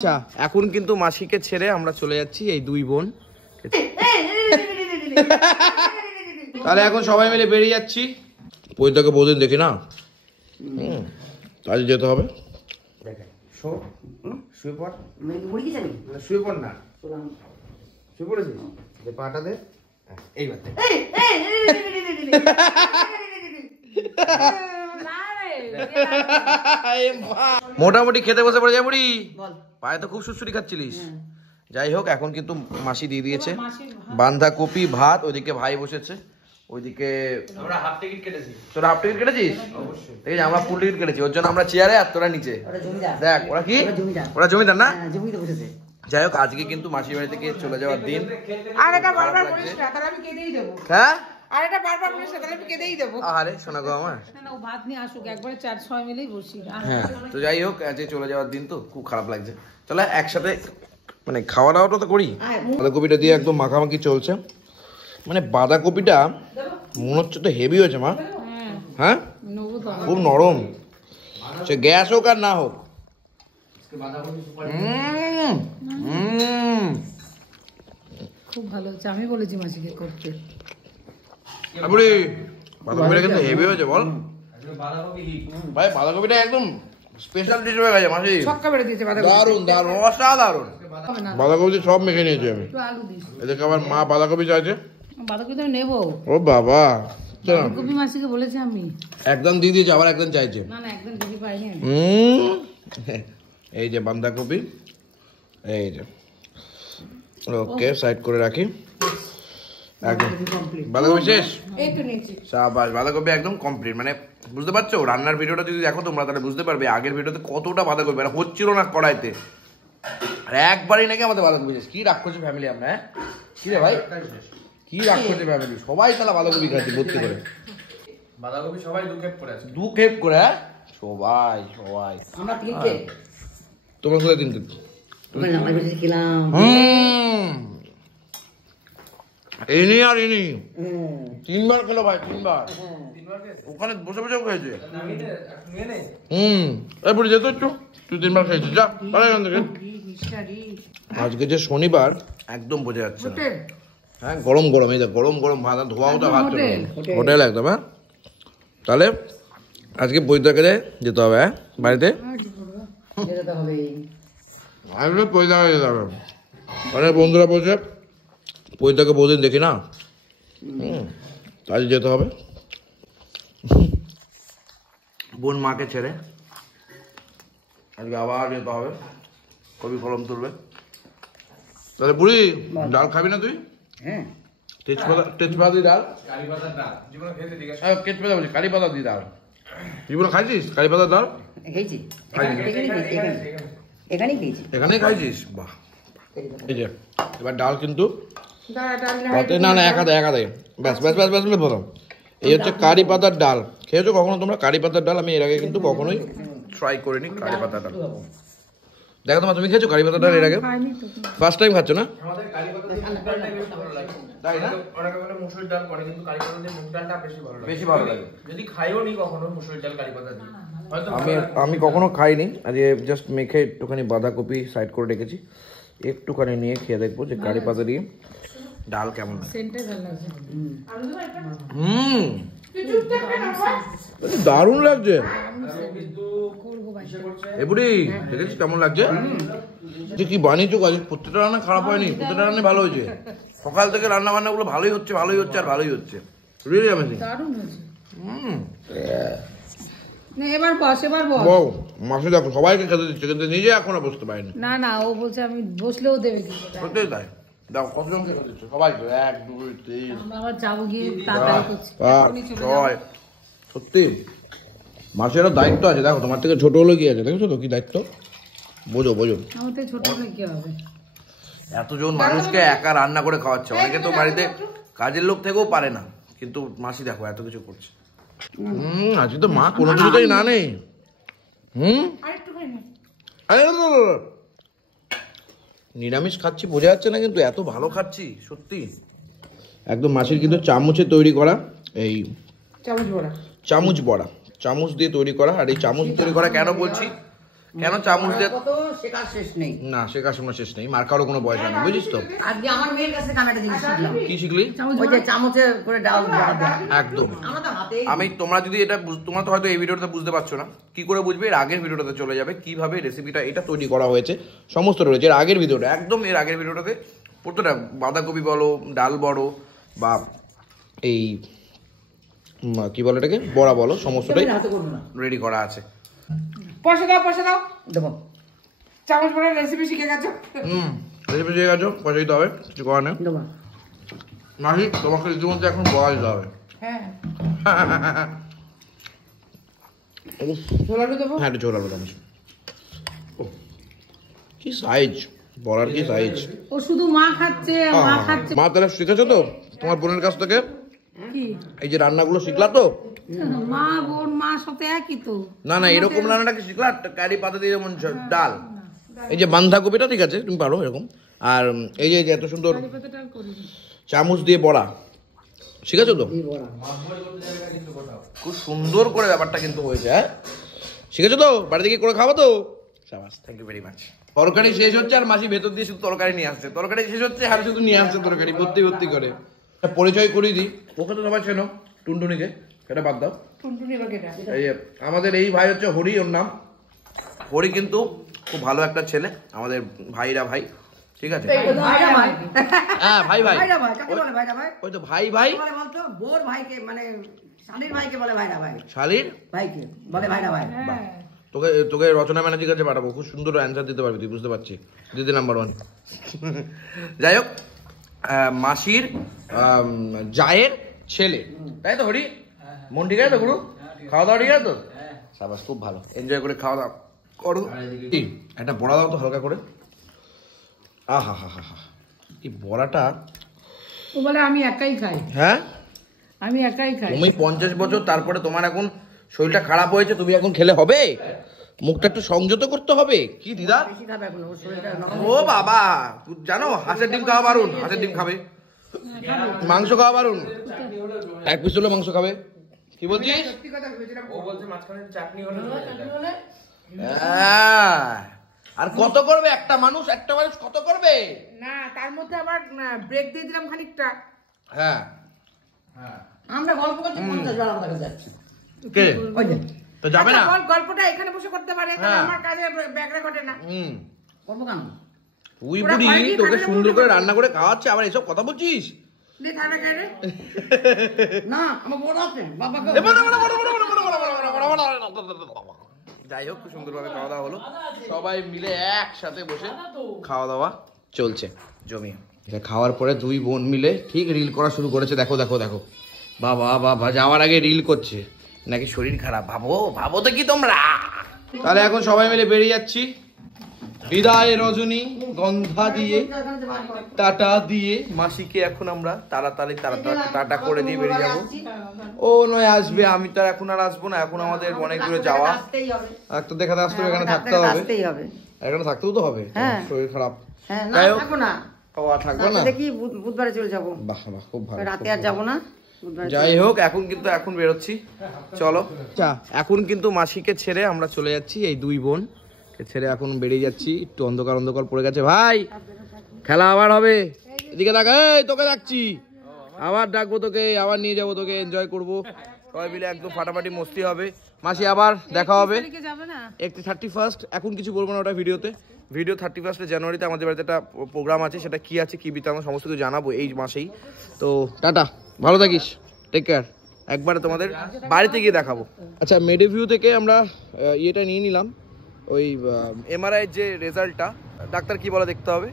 আচ্ছা এখন কিন্তু মাসিকে ছেড়ে আমরা চলে যাচ্ছি এই দুই বোন। তাহলে এখন সবাই মিলে বেরিয়ে যাচ্ছি। পৈতাকে বহুদিন দেখি না, কাজে যেতে হবে। শুয়ে পড়, শুয়ে পড় না, শুয়ে পড়েছিস, পাটা দে এইবার দে। মোটামুটি খেতে বসে পড়ে যাই বুড়ি, পায়ে তো খুব সুসুরি খাচ্ছিলিস। যাই হোক এখন কিন্তু মাসি দিয়ে দিয়েছে বাঁধাকপি ভাত, ওইদিকে ভাই বসেছে, ওইদিকে আমরা হাফ টিকিট কেটেছি। তোরা হাফ টিকিট কেটেছিস? ঠিক আছে, আমরা ফুল টিকিট কেটেছি, ওর জন্য আমরা চেয়ারে আর তোরা নিচে। দেখ ওরা কি, ওরা জমিদার না। যাই হোক আজকে কিন্তু মাসির বাড়ি থেকে চলে যাওয়ার দিন। হ্যাঁ আরে শোনা গো আমার, হ্যাঁ তো যাই হোক আজকে চলে যাওয়ার দিন তো খুব খারাপ লাগছে। তাহলে একসাথে মানে খাওয়া দাওয়াটা তো করি। বাঁধাকপিটা দিয়ে একদম মাখামাখি চলছে, মানে বাঁধাকপিটা মনে হচ্ছে তো হেভি হয়েছে মা। হ্যাঁ খুব নরম, সে গ্যাস হোক আর না হোক। খুব ভালো হচ্ছে, আমি বলেছি মাসিকে করতে। বাঁধাকপিটা কিন্তু হেভি হয়েছে বল ভাই, বাঁধাকপিটা একদম স্পেশাল ডিশ হয়ে গেছে মাসি। দারুন দারুন অসাধারণ, বাঁধাকপি সব মেখে নিয়েছি আমি। এদিকে আবার মা বাঁধাকপি চাইছে। বাঁধাকপি তো নেবো। ও বাবা, বাঁধাকপি মাসিকে বলেছি আমি। একদম দিয়ে দিয়েছে, আবার একদম চাইছে। না না একদম দিদি পাইনি। এই যে বাঁধাকপি, এই যে ওকে সাইড করে রাখি। একদম বাঁধাকপি শেষ, শাবাশ, বাঁধাকপি একদম কমপ্লিট। মানে বুঝতে পারছো, রান্নার ভিডিওটা যদি দেখো তোমরা তাহলে বুঝতে পারবে আগের ভিডিওতে কতটা বাঁধাকপি মানে হচ্ছিল না কড়াইতে, আর একবারই নাকি আমাদের বাঁধাকপি শেষ। কি রাগ করছে ফ্যামিলি আমরা? হ্যাঁ কি রে ভাই, কি রাগ করছে ফ্যামিলি? সবাই তাহলে বাঁধাকপি খাচ্ছে ভর্তি করে, বাঁধাকপি সবাই দু খেপ করে আছে, দু খেপ করে। হ্যাঁ সবাই সবাই, আমরা তিন খেপ, তোমরা কোথায় তিন খেপ? ইনি আর ইনি তিনবার খেলো ভাই, তিনবার ওখানে বসে বসেও খেয়েছে। এরপরে যেত একটু, তুই তিনবার খেয়েছিস, যা এখান থেকে। আজকে যে শনিবার একদম বোঝা যাচ্ছে না। হ্যাঁ গরম গরম, এই গরম গরম ভাত, ধোয়া ওটা ভাত, হোটেল একদম। হ্যাঁ তাহলে আজকে পৈতাকে যেতে হবে। হ্যাঁ বাড়িতে আসলে পৈতাকে যেতে হবে। অনেক বন্ধুরা বলছে পৈতাকে বহুদিন দেখি না, কাজে যেতে হবে। বোন মাকে ছেড়ে আজকে আবার যেতে হবে, কবি কলম তুলবে। তাহলে বুড়ি ডাল খাবি না তুই? হ্যাঁ তেজপাতা দিয়ে ডাল, তেজপাতা বলছি কারি পাতা দিয়ে ডাল। জীবনে খাইছিস কারি পাতার ডাল? এখানেই খাইছিস? বাহ। এই যে এবার ডাল কিন্তু না না একাদে একাদে, ব্যাস ব্যাস ব্যাস ব্যাস বলো। এই হচ্ছে কারি পাতার ডাল। খেয়েছো কখনো তোমরা কারি পাতার ডাল? আমি এর আগে কিন্তু কখনোই ট্রাই করিনি কারি পাতার ডাল। দেখো তোমার, তুমি খেয়েছো কারি পাতার ডাল এর আগে? ফার্স্ট টাইম খাচ্ছ না? বেশি ভালো লাগে। আমি কখনো খাইনি, আজকে জাস্ট মেখে একটুখানি বাঁধাকপি সাইড করে রেখেছি, একটুখানি নিয়ে খেয়ে দেখবো যে কারি পাতা দিয়ে ডাল কেমন। দারুণ লাগছে। এবারে দেখেছিস কেমন লাগছে? যে কি বানিয়েছো কাজ, প্রত্যেকটা রান্না খারাপ হয়নি, প্রত্যেকটা রান্না ভালো হয়েছে। সকাল থেকে রান্না বান্না গুলো ভালোই হচ্ছে ভালোই হচ্ছে আর ভালোই হচ্ছে। Really amazing. এবার বস, এবার বস। বউ মাসি দেখো সবাইকে খেতে দিচ্ছে কিন্তু নিজে এখনো বসতে পারেনি। না না ও বলছে আমি বসলেও দেবে কি। সত্যি তাই, দেখো কতজন খেতে দিচ্ছে সবাইকে, 1 2 3 আমরা আবার যাবো গিয়ে তাড়াতাড়ি করছি। সত্যি মাসেরও দায়িত্ব আছে। দেখো তোমার থেকে ছোট হলো কি আছে, দেখেছো তো কি দায়িত্ব, বোঝো বোঝো। আমার থেকে ছোট হলে কি হবে? এতজন মানুষকে একা রান্না করে খাওয়াচ্ছে। অনেকে তো বাড়িতে কাজের লোক থেকেও পারে না, কিন্তু মাসি দেখো এত কিছু করছে। আজকে তো মা কোনো কিছুতেই না নেই। নিরামিষ খাচ্ছি বোঝা যাচ্ছে না, কিন্তু এত ভালো খাচ্ছি সত্যি। একদম মাসির কিন্তু চামচে তৈরি করা এই চামচ বড়া, চামচ দিয়ে তৈরি করা। আর এই চামচ তৈরি করা কেন বলছি, কেন চামচ দিয়ে কত শেখার শেষ নেই। না, শেখার সময় শেষ নেই, মার খাওয়ারও কোনো বয়স নেই, বুঝিস তো। আজকে আমার মেয়ের কাছে আমি একটা জিনিস শিখলাম। কি শিখলি? ওই যে চামচে করে ডাল দেওয়া। একদম। আমরা তো হাতেই আমি তোমরা যদি এটা তোমরা তো হয়তো এই ভিডিওটা বুঝতে পারছো না, কি করে বুঝবে? এর আগের ভিডিওটাতে চলে যাবে কিভাবে রেসিপিটা এটা তৈরি করা হয়েছে, সমস্ত রয়েছে এর আগের ভিডিওটা, একদম এর আগের ভিডিওটাতে প্রত্যেকটা বাঁধাকপি বলো, ডাল বড়ো বা এই কি বলে এটাকে বড়া বলো, সমস্তটাই রেডি করা আছে। পয়সা দাও দেবো। চামচ বড়ার রেসিপি শিখে গেছো। রেসিপি শিখে গেছো, পয়সা দিতে হবে, কিছু করার নেই। দেবো। মাসি তোমাকে ইতিমধ্যে এখন বড়া দিতে হবে। হ্যাঁ ছোলা আলু দেবো। হ্যাঁ, একটু ঝোল আলু দাম। কি সাইজ বড়ার, কি সাইজ! ও শুধু মা খাচ্ছে। মা তাহলে শিখেছো তো তোমার বোনের কাছ থেকে কি এই যে রান্নাগুলো শিখলা তো? মা বোন মা সাথে একই তো। না না, এরকম রান্নাটা কি শিখলা? কারি পাতা দিয়ে যেমন ডাল, এই যে বাঁধাকপিটা ঠিক আছে তুমি পারো এরকম, আর এই যে এত সুন্দর চামচ দিয়ে বড়া শিখেছো তো? খুব সুন্দর করে ব্যাপারটা কিন্তু হয়েছে। হ্যাঁ, শিখেছো তো? বাড়িতে গিয়ে করে খাবো তো? শাবাশ, থ্যাংক ইউ ভেরি মাচ। তরকারি শেষ হচ্ছে আর মাসি ভেতর দিয়ে শুধু তরকারি নিয়ে আসছে, তরকারি শেষ হচ্ছে আর শুধু নিয়ে আসছে তরকারি ভর্তি ভর্তি করে। পরিচয় করিয়ে দিই, ওকে তো সবাই চেনো, টুনটুনিকে, সেটা বাদ দাও। টুনটুনি এবার কেটা। এই যে আমাদের এই ভাই হচ্ছে হরি, ওর নাম হরি, কিন্তু খুব ভালো একটা ছেলে, আমাদের ভাইরা ভাই, ঠিক আছে? ভাইরা ভাই। হ্যাঁ, ভাই ভাই, ভাইরা ভাই কাকে বলে ভাইরা ভাই? ওই তো ভাই ভাই। বলে বলতো বোর ভাইকে মানে শালীর ভাইকে বলে ভাইরা ভাই। শালির ভাইকে বলে ভাইরা ভাই। হ্যাঁ তোকে তোকে রচনা ম্যানেজার কাছে পাঠাবো, খুব সুন্দর অ্যান্সার দিতে পারবি তুই, বুঝতে পারছি। দিদি নাম্বার 1। যাই হোক, মাসির জায়ের ছেলে, তাই তো হরি? মন ঠিক আছে তো গুরু? খাওয়া দাওয়া ঠিক আছে তো? সাবাস, খুব ভালো, এনজয় করে খাওয়া দাওয়া করো। একটা বড়া দাও তো হালকা করে। আহা হা হা হা, এই বড়াটা! ও বলে আমি একাই খাই। হ্যাঁ, আমি একাই খাই। তুমি 50 বছর, তারপরে তোমার এখন শরীরটা খারাপ হয়েছে, তুমি এখন খেলে হবে? মুখটা একটু সংযত করতে হবে। কি দিদা? বেশি খাবে এখন, ওর শরীরটা নরম। ও বাবা, জানো হাঁসের ডিম খাওয়া বারণ, হাঁসের ডিম খাবে, মাংস খাওয়া বারণ, এক পিস হলে মাংস খাবে। কি বলছিস? আর কত করবে একটা মানুষ কত করবে? না, তার মধ্যে আবার ব্রেক দিয়ে দিলাম খানিকটা। হ্যাঁ, আমরা গল্প করতে 50 বার আমাদের যাচ্ছি। কে? ওই যে তো যাবে না? আচ্ছা, গল্পটা এখানে বসে করতে পারে, তাহলে হ্যাঁ। আমার কাজে ব্যাকরে ঘটে না। করবো কেন? তুই বুড়ি তোকে সুন্দর করে রান্না করে খাওয়াচ্ছে, আবার এসব কথা বলছিস? দিয়ে থাকবে কেন? না, আমার বড় আছে বাবাকে। যাই হোক, খুব সুন্দরভাবে খাওয়া দাওয়া হলো, সবাই মিলে একসাথে বসে খাওয়া দাওয়া চলছে জমিয়ে। এটা খাওয়ার পরে দুই বোন মিলে ঠিক রিল করা শুরু করেছে। দেখো দেখো দেখো, বাবা বাবা, যাওয়ার আগে রিল করছে, নাকি শরীর খারাপ। ভাবো ভাবো তো কি তোমরা। তাহলে এখন সবাই মিলে বেরিয়ে যাচ্ছি, বিদায় রজনী গন্ধা দিয়ে, টাটা দিয়ে। মাসিকে এখন আমরা তাড়াতাড়ি টাটা করে দিয়ে বেরিয়ে যাবো। ও নয় আসবে, আমি তো এখন আর আসবো না, এখন আমাদের অনেক দূরে যাওয়া, একটা দেখাতে আসতে হবে, এখানে থাকতে হবে, এখানে থাকতেও তো হবে, শরীর খারাপ। হ্যাঁ, না থাকবো না। ও থাকবো না, দেখি বুধবারে চলে যাবো। বাহ বাহ, খুব ভালো। রাতে আর যাবো না, বুধবারে। যাই হোক, এখন বেরোচ্ছি, চলো। এখন কিন্তু মাসিকে ছেড়ে আমরা চলে যাচ্ছি, এই দুই বোন ছেড়ে এখন বেরিয়ে যাচ্ছি। একটু অন্ধকার অন্ধকার পড়ে গেছে ভাই, খেলা আবার হবে। এদিকে দেখ, এই তোকে ডাকছি, আবার ডাকবো তোকে, আবার নিয়ে যাবো তোকে, এনজয় করবো সবাই মিলে, একদম ফাটাফাটি মস্তি হবে। মাসি আবার দেখা হবে 31st। এখন কিছু বলবো না, ওটা ভিডিও 31 জানুয়ারিতে আমাদের বাড়িতে একটা প্রোগ্রাম আছে, সেটা কি আছে কি বিতে আমরা সমস্ত কিছু জানাবো এই মাসেই। তো টাটা, ভালো থাকিস, টেক কেয়ার। একবারে তোমাদের বাড়িতে গিয়ে দেখাবো। আচ্ছা, মেডিভিউ থেকে আমরা ইয়েটা নিয়ে নিলাম, ওই এমআরআই যে রেজাল্টটা, ডাক্তার কি বলে দেখতে হবে।